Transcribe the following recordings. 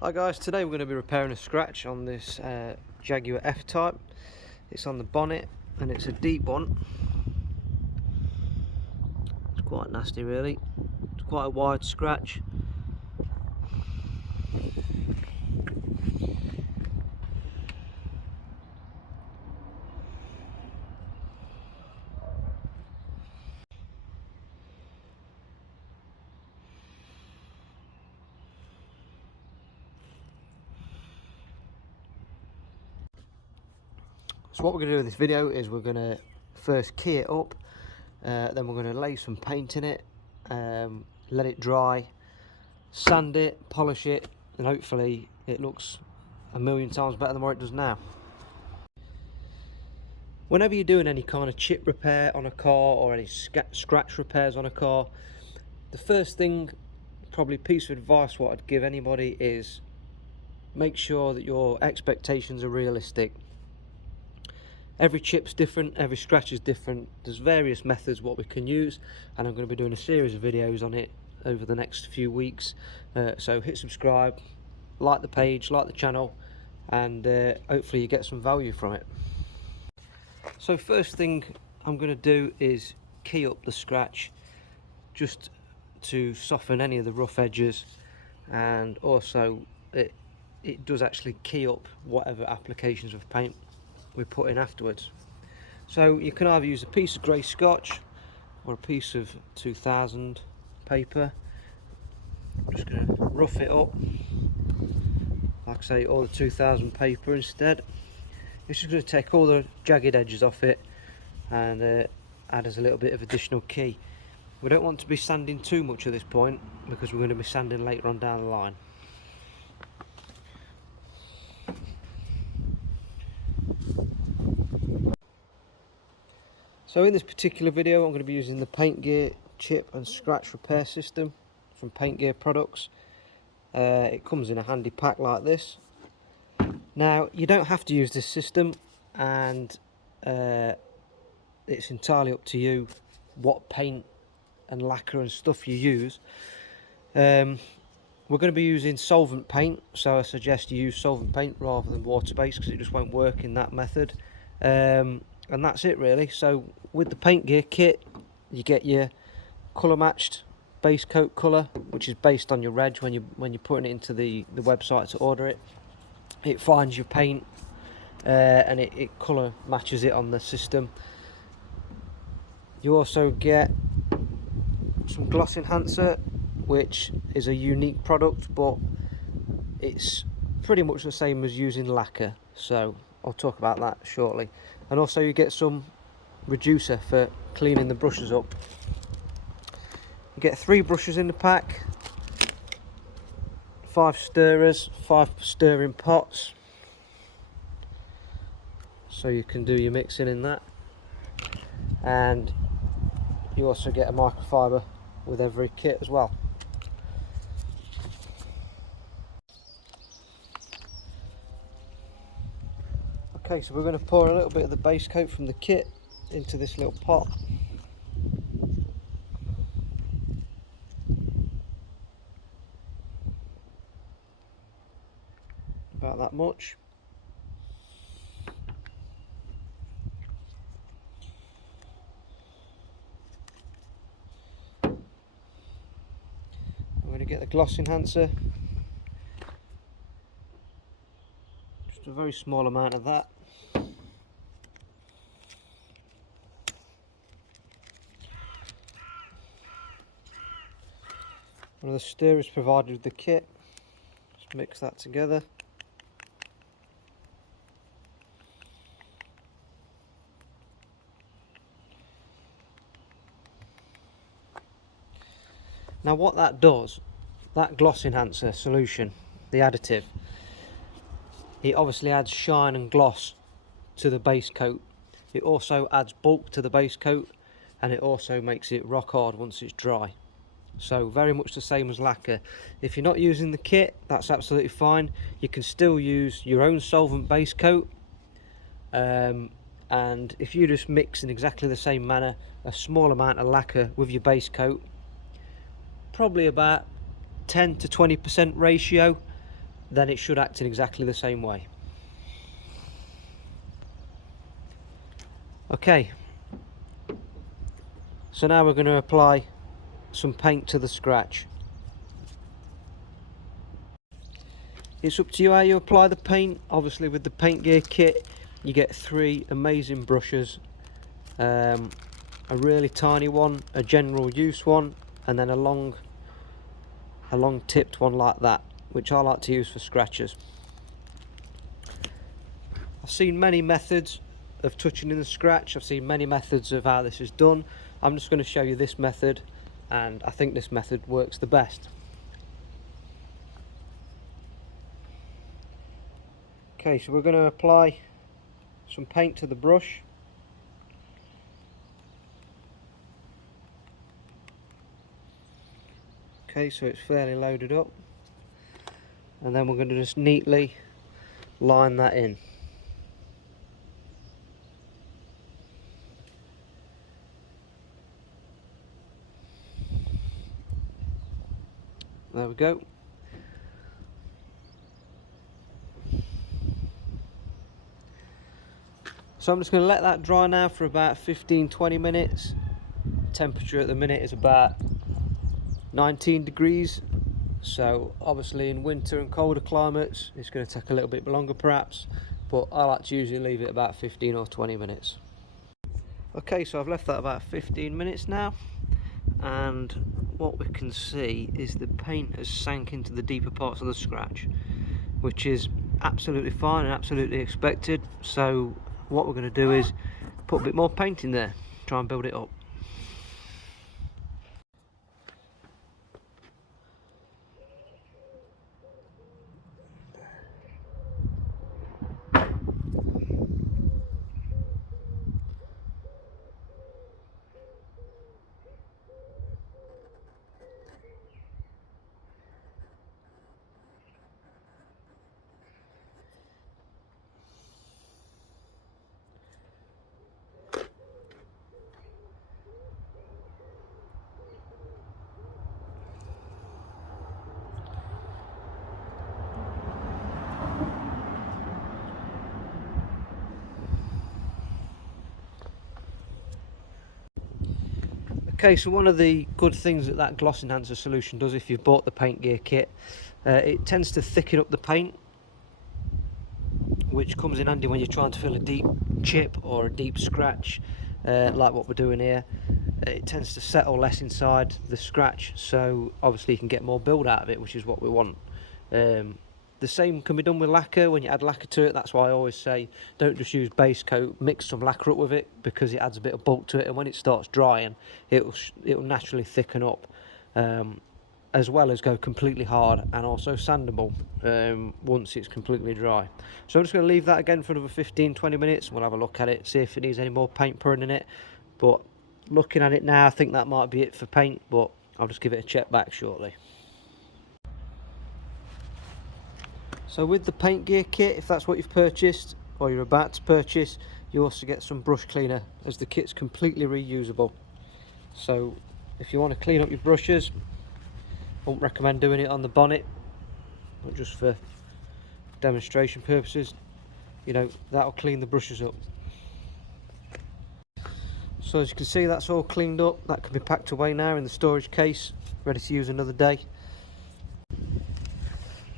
Hi guys, today we're going to be repairing a scratch on this Jaguar F-Type. It's on the bonnet and it's a deep one. It's quite nasty really. It's quite a wide scratch. So what we're going to do in this video is we're going to first key it up, then we're going to lay some paint in it, let it dry, sand it, polish it, and hopefully it looks a million times better than what it does now. Whenever you're doing any kind of chip repair on a car or any scratch repairs on a car, the first thing, probably piece of advice what I'd give anybody is make sure that your expectations are realistic. Every chip's different, every scratch is different. There's various methods what we can use, and I'm going to be doing a series of videos on it over the next few weeks. So hit subscribe, like the page, like the channel, and hopefully you get some value from it. So first thing I'm going to do is key up the scratch just to soften any of the rough edges, and also it does actually key up whatever applications of paint we put in afterwards. So you can either use a piece of grey scotch or a piece of 2000 paper. I'm just going to rough it up, like I say, or the 2000 paper instead. It's just going to take all the jagged edges off it and add as a little bit of additional key. We don't want to be sanding too much at this point because we're going to be sanding later on down the line. So in this particular video I'm going to be using the Paint Gear chip and scratch repair system from Paint Gear products. It comes in a handy pack like this. Now you don't have to use this system, and it's entirely up to you what paint and lacquer and stuff you use. We're going to be using solvent paint, so I suggest you use solvent paint rather than water based because it just won't work in that method. And that's it really. So with the Paint Gear kit you get your colour matched base coat colour, which is based on your reg when you're putting it into the website to order it. It finds your paint and it colour matches it on the system. You also get some gloss enhancer, which is a unique product, but it's pretty much the same as using lacquer, so I'll talk about that shortly. And also you get some reducer for cleaning the brushes up. You get 3 brushes in the pack, 5 stirrers, 5 stirring pots, so you can do your mixing in that. And you also get a microfiber with every kit as well. Okay, so we're going to pour a little bit of the base coat from the kit into this little pot. About that much. I'm going to get the gloss enhancer. Just a very small amount of that. One of the stirrers provided with the kit. Just mix that together. Now what that does, that gloss enhancer solution, the additive, it obviously adds shine and gloss to the base coat. It also adds bulk to the base coat, and it also makes it rock hard once it's dry. So very much the same as lacquer. If you're not using the kit, that's absolutely fine. You can still use your own solvent base coat, and if you just mix in exactly the same manner a small amount of lacquer with your base coat, probably about 10 to 20% ratio, then it should act in exactly the same way. Okay, so now we're going to apply some paint to the scratch. It's up to you how you apply the paint. Obviously with the paint gear kit you get 3 amazing brushes, a really tiny one, a general use one, and then a long tipped one like that, which I like to use for scratches. I've seen many methods of touching in the scratch, I've seen many methods of how this is done. I'm just going to show you this method, and I think this method works the best. Okay, so we're going to apply some paint to the brush. Okay, so it's fairly loaded up, and then we're going to just neatly line that in. There we go. So I'm just going to let that dry now for about 15-20 minutes. Temperature at the minute is about 19 degrees, so obviously in winter and colder climates it's going to take a little bit longer perhaps, but I like to usually leave it about 15 or 20 minutes. Okay, so I've left that about 15 minutes now, and what we can see is the paint has sank into the deeper parts of the scratch, which is absolutely fine and absolutely expected. So what we're going to do is put a bit more paint in there, try and build it up. Okay, so one of the good things that gloss enhancer solution does, if you've bought the paint gear kit, it tends to thicken up the paint, which comes in handy when you're trying to fill a deep chip or a deep scratch, like what we're doing here. It tends to settle less inside the scratch, so obviously you can get more build out of it, which is what we want. The same can be done with lacquer. When you add lacquer to it, that's why I always say don't just use base coat, mix some lacquer up with it, because it adds a bit of bulk to it, and when it starts drying it'll naturally thicken up, as well as go completely hard and also sandable once it's completely dry. So I'm just going to leave that again for another 15-20 minutes. We'll have a look at it, see if it needs any more paint pouring in it, but looking at it now I think that might be it for paint, but I'll just give it a check back shortly. So with the paint gear kit, if that's what you've purchased or you're about to purchase, you also get some brush cleaner, as the kit's completely reusable. So if you want to clean up your brushes, I wouldn't recommend doing it on the bonnet, but just for demonstration purposes, you know, that'll clean the brushes up. So as you can see, that's all cleaned up. That can be packed away now in the storage case, ready to use another day.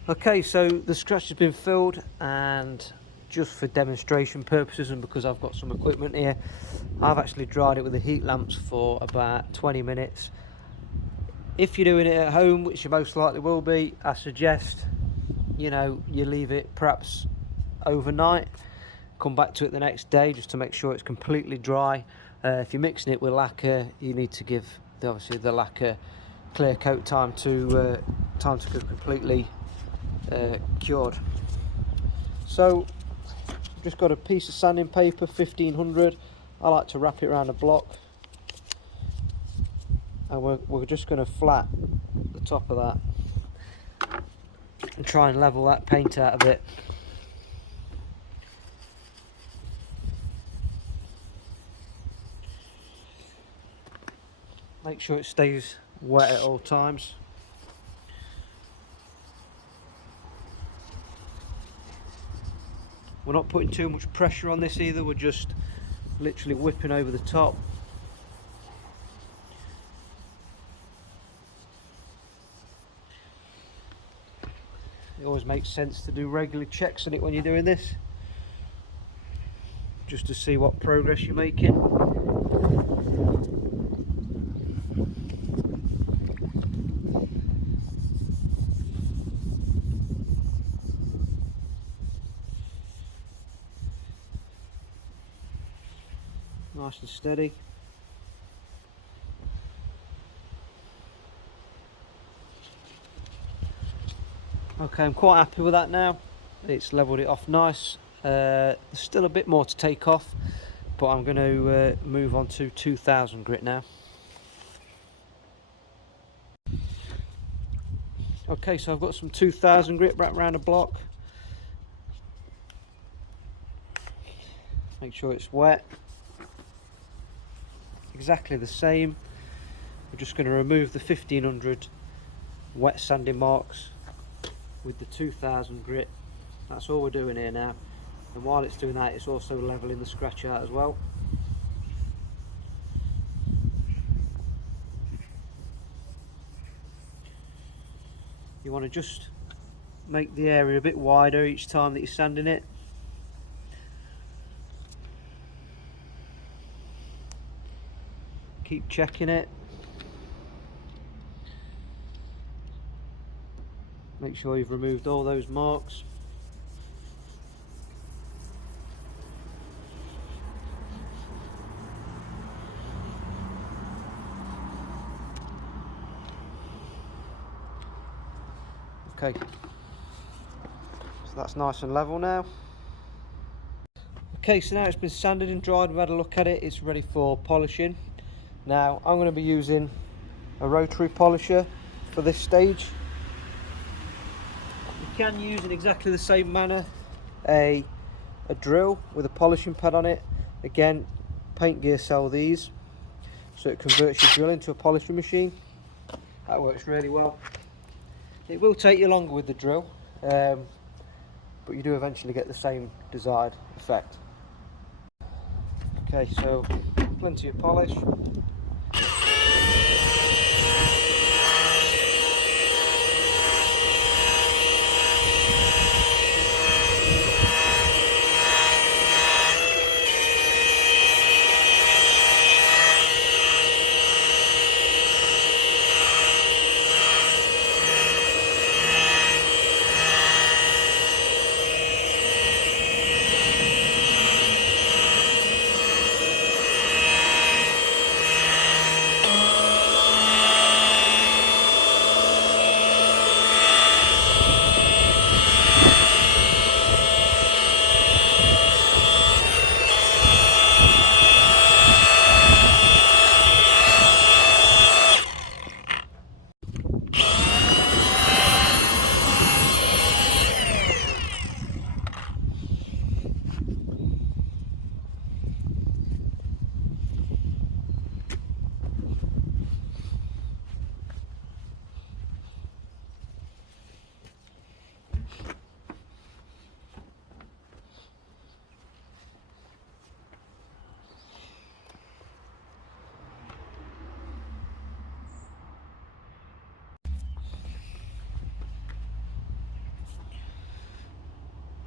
Okay, so the scratch has been filled, and just for demonstration purposes and because I've got some equipment here, I've actually dried it with the heat lamps for about 20 minutes. If you're doing it at home, which you most likely will be, I suggest, you know, you leave it perhaps overnight, come back to it the next day just to make sure it's completely dry. If you're mixing it with lacquer, you need to give obviously the lacquer clear coat time to go completely cured. So I've just got a piece of sanding paper, 1500. I like to wrap it around a block, and we're just going to flat the top of that and try and level that paint out a bit. Make sure it stays wet at all times. We're not putting too much pressure on this either, we're just literally whipping over the top. It always makes sense to do regular checks on it when you're doing this, just to see what progress you're making. Nice and steady. Okay, I'm quite happy with that now. It's leveled it off nice. There's still a bit more to take off, but I'm going to move on to 2000 grit now. Okay, so I've got some 2000 grit wrapped around a block. Make sure it's wet. Exactly the same. We're just going to remove the 1500 wet sanding marks with the 2000 grit. That's all we're doing here now, and while it's doing that, it's also leveling the scratch out as well. You want to just make the area a bit wider each time that you're sanding it. Keep checking it. Make sure you've removed all those marks. Okay, so that's nice and level now. Okay, so now it's been sanded and dried, we've had a look at it, it's ready for polishing. Now I'm going to be using a rotary polisher for this stage. You can use in exactly the same manner a drill with a polishing pad on it. Again, Paint Gear sell these, so it converts your drill into a polishing machine. That works really well. It will take you longer with the drill, but you do eventually get the same desired effect. Okay, so plenty of polish.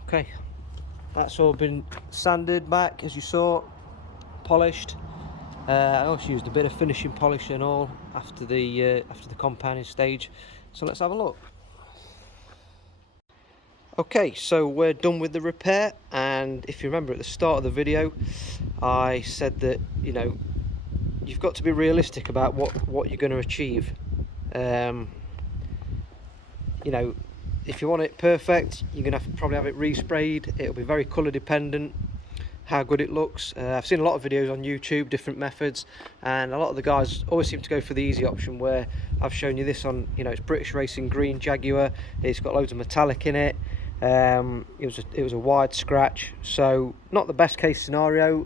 Okay, that's all been sanded back, as you saw, polished. I also used a bit of finishing polish and all after the compounding stage. So let's have a look. Okay, so we're done with the repair, and if you remember at the start of the video, I said that you've got to be realistic about what you're going to achieve. If you want it perfect, you're going to probably have it resprayed. It'll be very colour dependent, how good it looks. I've seen a lot of videos on YouTube, different methods, and a lot of the guys always seem to go for the easy option, where I've shown you this on, it's British Racing Green Jaguar. It's got loads of metallic in it. It was a wide scratch, so not the best case scenario.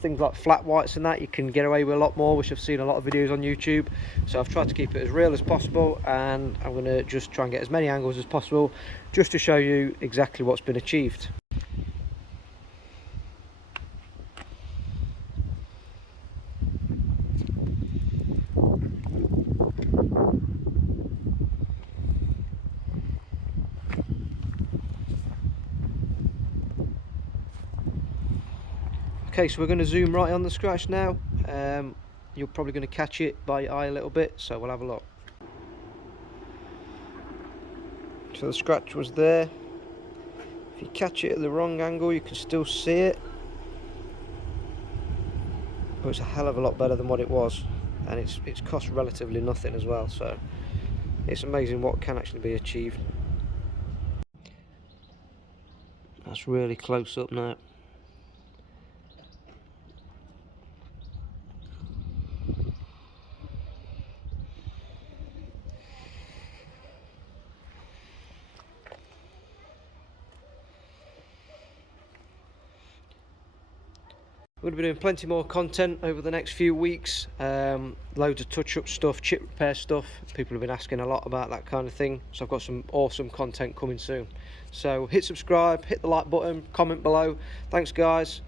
Things like flat whites and that, you can get away with a lot more, which I've seen a lot of videos on YouTube. So I've tried to keep it as real as possible, and I'm going to just try and get as many angles as possible just to show you exactly what's been achieved. Okay, so we're going to zoom right on the scratch now. You're probably going to catch it by your eye a little bit, so we'll have a look. So the scratch was there. If you catch it at the wrong angle, you can still see it, but it's a hell of a lot better than what it was, and it's cost relatively nothing as well, so it's amazing what can actually be achieved. That's really close up now. We're going to be doing plenty more content over the next few weeks. Loads of touch-up stuff, chip repair stuff. People have been asking a lot about that kind of thing, so I've got some awesome content coming soon. So hit subscribe, hit the like button, comment below. Thanks guys.